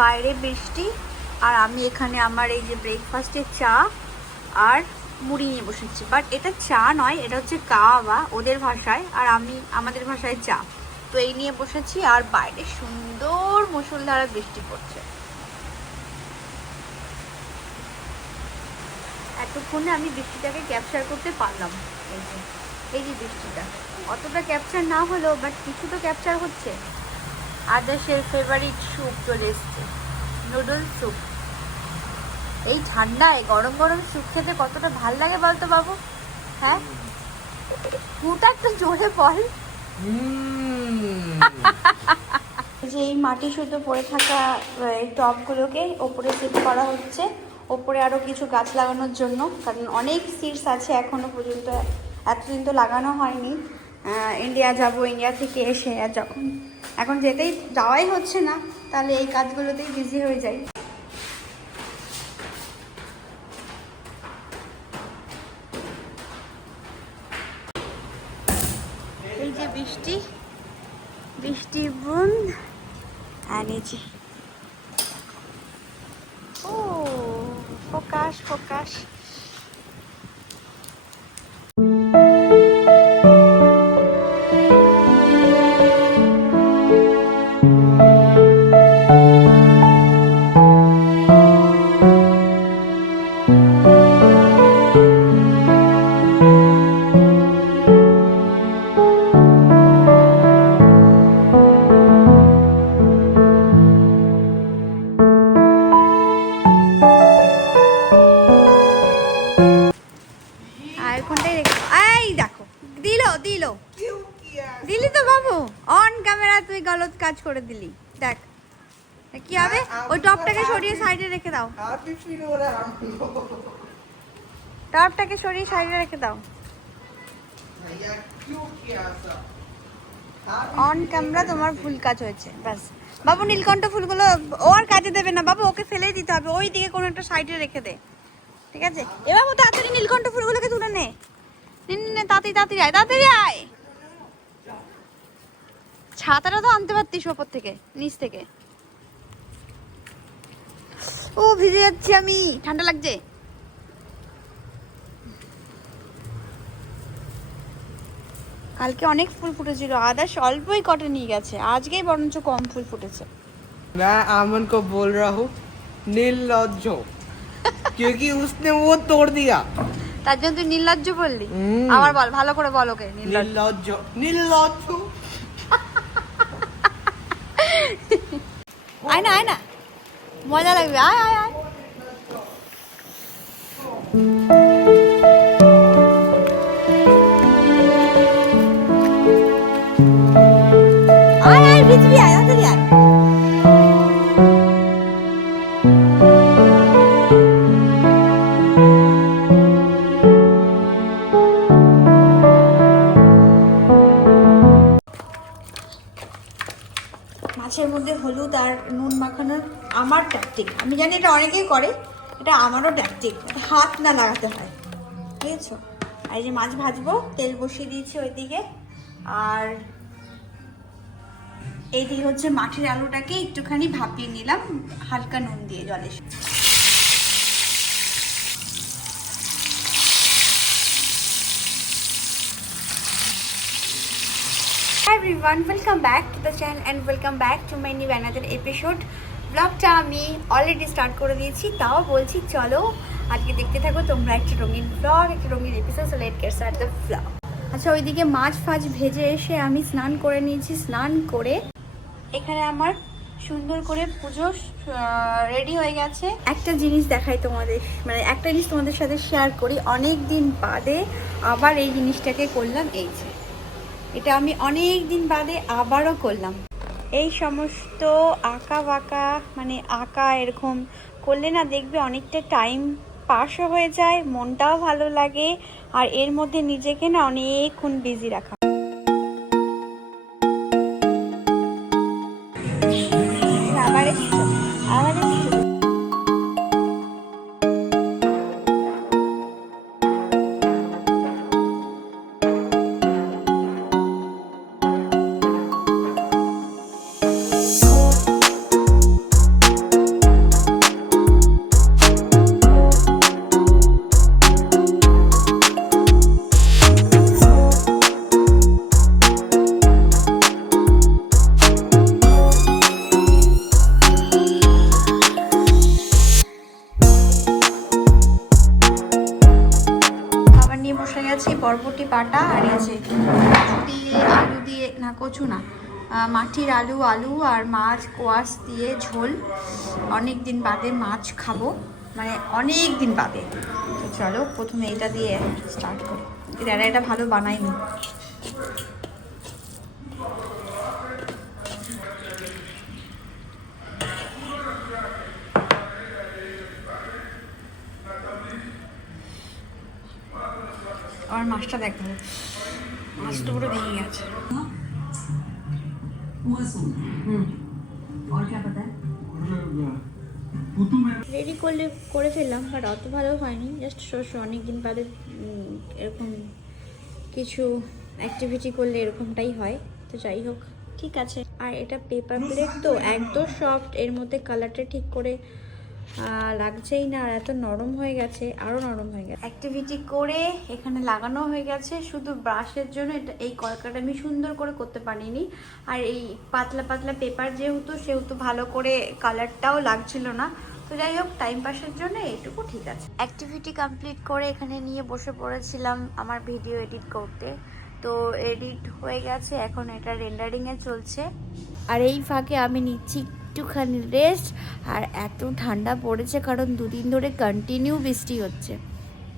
বাইরে বৃষ্টি আর আমি এখানে আমার এই যে ব্রেকফাস্টে চা আর মুড়ি নিয়ে বসেছি। বাট এটা চা নয়, এটা হচ্ছে কাওয়া ওদের ভাষায়, আর আমি আমাদের ভাষায় চা। তো এই নিয়ে বসেছি আর বাইরে সুন্দর মুষলধারা বৃষ্টি পড়ছে। এতক্ষণে আমি বৃষ্টিটাকে ক্যাপচার করতে পারলাম। এই যে বৃষ্টিটা অতটা ক্যাপচার না হলেও বাট কিছু তো ক্যাপচার হচ্ছে। আদার্সের ফেভারিট স্যুপ চলে এসছে, নুডলস স্যুপ। এই ঠান্ডায় গরম গরম স্যুপ খেতে কতটা ভাল লাগে বলতো বাবু? হ্যাঁ, কুটা একটু জোরে বল। যে এই মাটি শুদ্ধ পড়ে থাকা এই টবগুলোকে ওপরে সেট করা হচ্ছে, ওপরে আরও কিছু গাছ লাগানোর জন্য। কারণ অনেক সিডস আছে এখনো পর্যন্ত, এতদিন তো লাগানো হয়নি। ইন্ডিয়া যাব, ইন্ডিয়া থেকে এসে আর যখন এখন যাওয়াই হচ্ছে না, তাহলে এই কাজগুলোতেই বিজি হয়ে যাই। এই যে বৃষ্টি, বৃষ্টি বুঁদ আনেছি। ও ফোকাস ফোকাস। দিলি তো বাবু, অন ক্যামেরা তুই গলত কাজ করে দিলি। দেখ কি হবে, ওই টপটাকে সরিয়ে সাইডে রেখে দাও, টপটাকে সরিয়ে সাইডে রেখে দাও। অন ক্যামেরা তোমার ফুল কাজ হয়েছে, ব্যাস। বাবু নীলকণ্ঠ ফুলগুলো ও আর কাজে দেবে না বাবু, ওকে ফেলেই দিতে হবে, ওই দিকে কোনো একটা সাইডে রেখে দে, ঠিক আছে? এ বাবু তাড়াতাড়ি নীলকণ্ঠ ফুলগুলোকে তুলে নে, তাড়াতাড়ি তাড়াতাড়ি আয়, তাড়াতাড়ি আয়। ছাতাটা তো আনতে পারতিস ওপর থেকে, নিচ থেকে। ও ভিজে যাচ্ছি আমি, ঠান্ডা লাগছে। কালকে অনেক ফুল ফুটেছিল, আদার্স অল্পই কটে নিয়ে গেছে, আজকেই বরঞ্চ কম ফুল ফুটেছে। मैं आमन को बोल रहा हूँ निर्लज्ज, क्योंकि उसने वो तोड़ दिया। তার জন্য তুই নির্লজ্জ বললি? আবার বল, ভালো করে বল ওকে। निर्लज्ज निर्लज्ज। আয় না আয় না, মজা লাগবে, আয় আয় আয়। আয় আয় ভিজবি, আয় তাড়াতাড়ি আয়। মাছের মধ্যে হলুদ আর নুন মাখানোর আমার ট্যাকটিক, আমি জানি এটা অনেকেই করে, এটা আমারও ট্যাকটিক, হাত না লাগাতে হয়, বুঝেছো? আর এই যে মাছ ভাজবো, তেল বসিয়ে দিয়েছি ওইদিকে, আর এইদিকে হচ্ছে মাছের আলুটাকে একটুখানি ভাপিয়ে নিলাম হালকা নুন দিয়ে জলে। Hi everyone, welcome back to the channel and welcome back to my new another episode. ব্লগটা আমি অলরেডি স্টার্ট করে দিয়েছি, তাও বলছি চলো আজকে দেখতে থাকো তোমরা একটা রঙিন ব্লগ, একটা রঙিন episode. So let's get start the blog. আচ্ছা, ওইদিকে মাছ ফাছ ভেজে এসে আমি স্নান করে নিয়েছি। স্নান করে এখানে আমার সুন্দর করে পুজো রেডি হয়ে গেছে। একটা জিনিস দেখাই তোমাদের, মানে একটা জিনিস তোমাদের সাথে শেয়ার করি, অনেক দিন বাদে আবার এই জিনিসটাকে করলাম। এই যে এটা আমি অনেক দিন বাদে আবারও করলাম। এই সমস্ত আঁকা বাঁকা, মানে আঁকা এরকম করলে না দেখবে অনেকটা টাইম পাসও হয়ে যায়, মনটাও ভালো লাগে, আর এর মধ্যে নিজেকে না অনেকক্ষণ বিজি রাখা। আবার আবার বাটা আর আছে কচু দিয়ে আলু দিয়ে না কচু না মাটির আলু আর মাছ কোয়াশ দিয়ে ঝোল। অনেক দিন বাদে মাছ খাবো, মানে অনেক দিন বাদে। তো চলো প্রথমে এটা দিয়ে স্টার্ট করি। এটা ভালো বানাইনি। আমার মাছটা দেখো, মাছটা পুরো ভেঙে গেছে। রেডি করে ফেললাম, বাট অত ভালো হয়নি, জাস্ট অনেক দিন বাদে এরকম কিছু অ্যাক্টিভিটি করলে এরকমটাই হয়। তো যাই হোক, ঠিক আছে। আর এটা পেপার প্লেট তো একদম সফট, এর মধ্যে কালারটা ঠিক করে লাগছেই না, আর এত নরম হয়ে গেছে, আরও নরম হয়ে গেছে। অ্যাক্টিভিটি করে এখানে লাগানো হয়ে গেছে, শুধু ব্রাশের জন্য এই কলকাটা আমি সুন্দর করে করতে পারিনি। আর এই পাতলা পাতলা পেপার সেহেতু ভালো করে কালারটাও লাগছিল না। তো যাই হোক, টাইম পাসের জন্য এইটুকু ঠিক আছে। অ্যাক্টিভিটি কমপ্লিট করে এখানে নিয়ে বসে পড়েছিলাম আমার ভিডিও এডিট করতে। তো এডিট হয়ে গেছে, এখন এটা রেন্ডারিংয়ে চলছে। আর এই ফাঁকে আমি নিচ্ছি একটুখানি রেস্ট। আর এত ঠান্ডা পড়েছে কারণ দুদিন ধরে কন্টিনিউ বৃষ্টি হচ্ছে।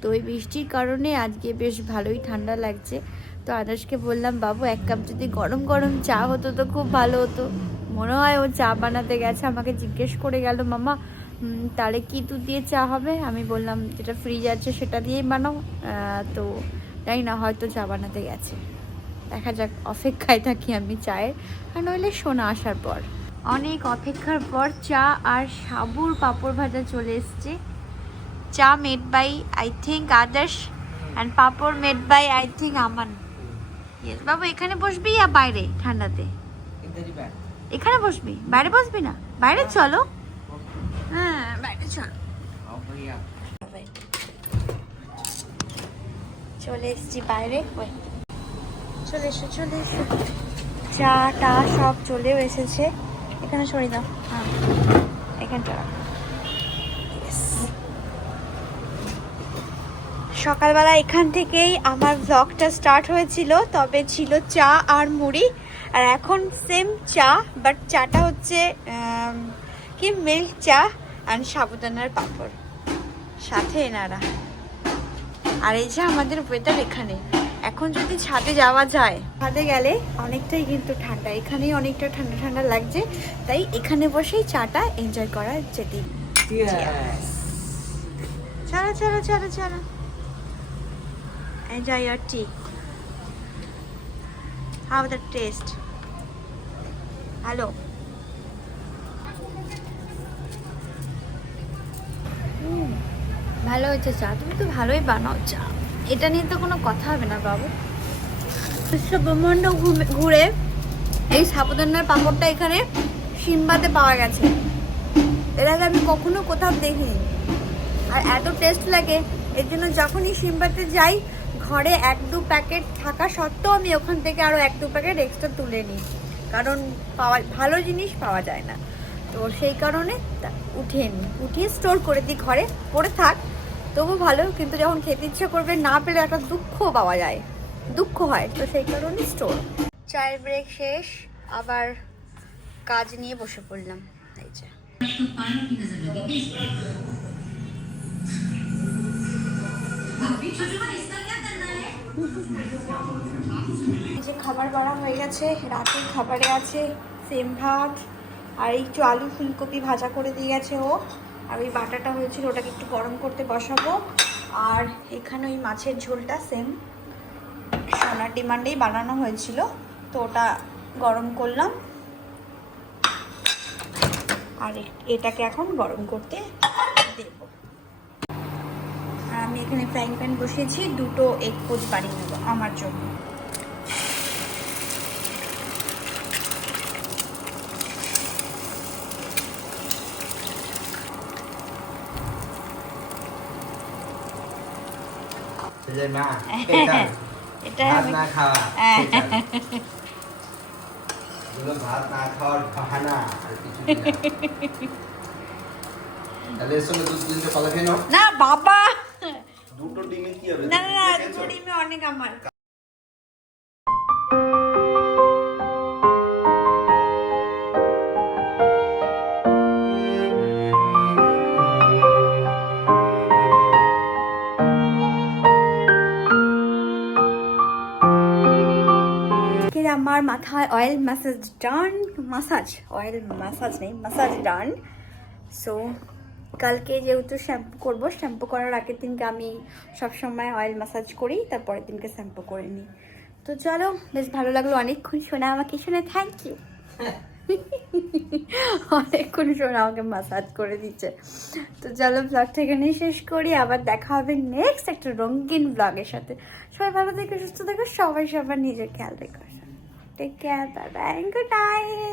তো ওই বৃষ্টির কারণে আজকে বেশ ভালোই ঠান্ডা লাগছে। তো আদর্শকে বললাম, বাবু এক কাপ যদি গরম গরম চা হতো তো খুব ভালো হতো। মনে হয় ও চা বানাতে গেছে, আমাকে জিজ্ঞেস করে গেল, মামা তাহলে কি দুধ দিয়ে চা হবে? আমি বললাম যেটা ফ্রিজ আছে সেটা দিয়েই বানাও। তো জানি না, হয়তো চা বানাতে গেছে, দেখা যাক। অপেক্ষায় থাকি আমি চায়ের, আর নইলে সোনা আসার পর। অনেক অপেক্ষার পর চা আর সাবুর পাঁপড় ভাজা চলে এসছে। চা made by I think Adarsh and papad made by I think Aman. Yes বাবু, এখানে বসবি আর বাইরে ঠান্ডাতে? এখানে বসবি, বাইরে বসবি না? বাইরে চলো, হ্যাঁ বাইরে চলো। চলে এসছি বাইরে, চলে এসো। চা টা সব চলেও এসেছে। এখানে সরিয়ে দাও, হ্যাঁ এখানটা। সকালবেলা এখান থেকেই আমার ব্লগটা স্টার্ট হয়েছিল, তবে ছিল চা আর মুড়ি। আর এখন সেম চা, বাট চাটা হচ্ছে কি মিল্ক চা আর সাবুদানার পাঁপড়, সাথে এনারা। আর এই যে আমাদের ওয়েদার এখানে, এখন যদি ছাদে যাওয়া যায়, ছাদে গেলে অনেকটাই কিন্তু ঠান্ডা, এখানেই অনেকটা ঠান্ডা ঠান্ডা লাগছে, তাই এখানে বসেই চাটা এনজয় করা যেতেই। চলো enjoy your tea. How the taste? Hello. ভালো হয়েছে চা, তুমি তো ভালোই বানাও চা, এটা নিয়ে তো কোনো কথা হবে না বাবু। ব্রহ্মাণ্ড ঘুরে এই সাবুদানার পাঁপড়টা এখানে সিম্বাতে পাওয়া গেছে, এর আগে আমি কখনো কোথাও দেখিনি। আর এত টেস্ট লাগে, এর জন্য যখনই সিম্বাতে যাই, ঘরে 1-2 প্যাকেট থাকা সত্ত্বেও আমি ওখান থেকে আরও 1-2 প্যাকেট এক্সট্রা তুলে নিই, কারণ ভালো জিনিস পাওয়া যায় না। তো সেই কারণে উঠিয়ে স্টোর করে দিই, ঘরে পড়ে থাক তবু ভালো, কিন্তু যখন খেতে ইচ্ছে করবে না পেলে একটা দুঃখ পাওয়া যায়, দুঃখ হয়। তো সেই কারণে স্টোর। চায়ের ব্রেক শেষ, আবার কাজ নিয়ে বসে পড়লাম। এই যে খাবার বাড়া হয়ে গেছে, রাতের খাবারে আছে সেম ভাত আর একটু আলু ফুলকপি ভাজা করে দিয়ে গেছে ও। আর ওই বাটাটা হয়েছিল, ওটাকে একটু গরম করতে বসাবো। আর এখানে ওই মাছের ঝোলটা সেম সোনার ডিমান্ডেই বানানো হয়েছিল, তো ওটা গরম করলাম। আর এটাকে এখন গরম করতে দেব। আর আমি এখানে ফ্রাইং প্যান বসিয়েছি, 2 এগ পোচ বানিয়ে নেব আমার জন্য। এটা ভাত না খাওয়া, ভাত না খাওয়ার বাহানা আর কিছু তাহলে এর সঙ্গে 2-3টে কলা খেয়ে নাও। না বাবা, 2টো ডিমে কি হবে? না 2 ডিমে অনেক আমার। মাথায় অয়েল ম্যাসাজ ডান, মাসাজ নেই, ম্যাসাজ ডান। সো কালকে যেহেতু শ্যাম্পু করব, শ্যাম্পু করার আগের দিনকে আমি সবসময় অয়েল ম্যাসাজ করি, তারপরের দিনকে শ্যাম্পু করে নিই। তো চলো, বেশ ভালো লাগলো অনেকক্ষণ শোনা আমাকে, শুনে থ্যাংক ইউ। অনেকক্ষণ শোনা আমাকে ম্যাসাজ করে দিচ্ছে। তো চলো ব্লগটা এখানেই শেষ করি, আবার দেখা হবে নেক্সট একটা রঙিন ব্লগের সাথে। সবাই ভালো থেকো, সুস্থ থেকো, সবাই সবার নিজের খেয়াল রেখো। Take care, bye bye, good night.